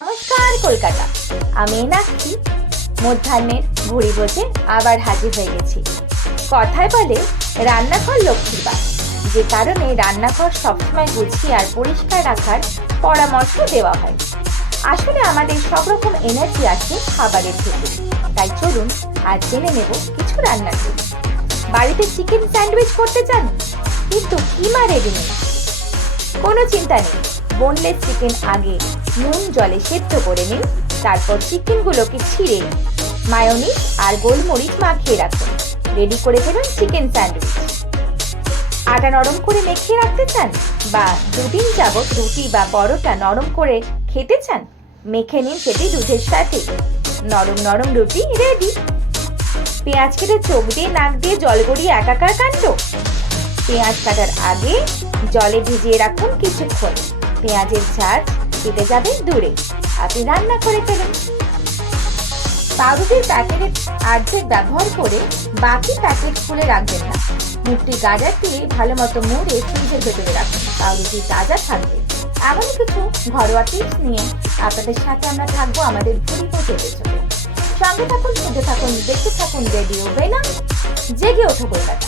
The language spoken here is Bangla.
নমস্কার, কলকাতা। আমি এনাক্ষী মধ্যাহ্নের ঘড়ি বসে আবার হাজির হয়ে গেছি। কথায় বলে, রান্নাঘর লক্ষ্মীর বাস যে কারণে রান্নাঘর সবসময় গুছিয়ে আর পরিষ্কার রাখার পরামর্শ দেওয়া হয়। আসলে আমাদের সব রকম এনার্জি আসে খাবারের থেকে। তাই চলুন, আজ জেনে নেব কিছু রান্নার টিপস। বাড়িতে চিকেন স্যান্ডউইচ করতে চান? কিন্তু কিমা রেডি নেই? কোনো চিন্তা নেই। বোনলেস চিকেন আগে নুন জলে সেদ্ধ করে নিন, তারপর চিকেনগুলোকে ছিঁড়ে মায়োনিজ আর গোলমরিচ মাখিয়ে রাখুন। রেডি করে ফেলুন চিকেন স্যান্ডউইচ আটা নরম করে মেখে রাখতে চান বা দুদিন যাবত রুটি বা পরোটা নরম করে খেতে চান, মেখে নিন সেটি দুধের সাথে। নরম নরম রুটি রেডি পেঁয়াজ কেটে চোখ দিয়ে নাক দিয়ে জল গড়িয়ে একাকার কাণ্ড। পেঁয়াজ কাটার আগে জলে ভিজিয়ে রাখুন কিছুক্ষণ। পেঁয়াজের ঝাঁজ কেটে যাবে দূরে। আপনি রান্না করে ফেলুন। পাউরুটির প্যাকেটের অর্ধেক ব্যবহার করে বাকি প্যাকেট খুলে রাখবেন না। মুখটি গাজর দিয়ে ভালো মতো মুড়ে ফ্রিজের ভেতরে রাখুন। পাউরুটি তাজা থাকবে। এমন কিছু ঘরোয়া টিপস নিয়ে আপনাদের সাথে আমরা থাকব আমাদের ভুড়ি পচে চলে সঙ্গে থাকুন শুনতে থাকুন, দেখতে থাকুন রেডিও বেনা জেগে ওঠো কলকাতা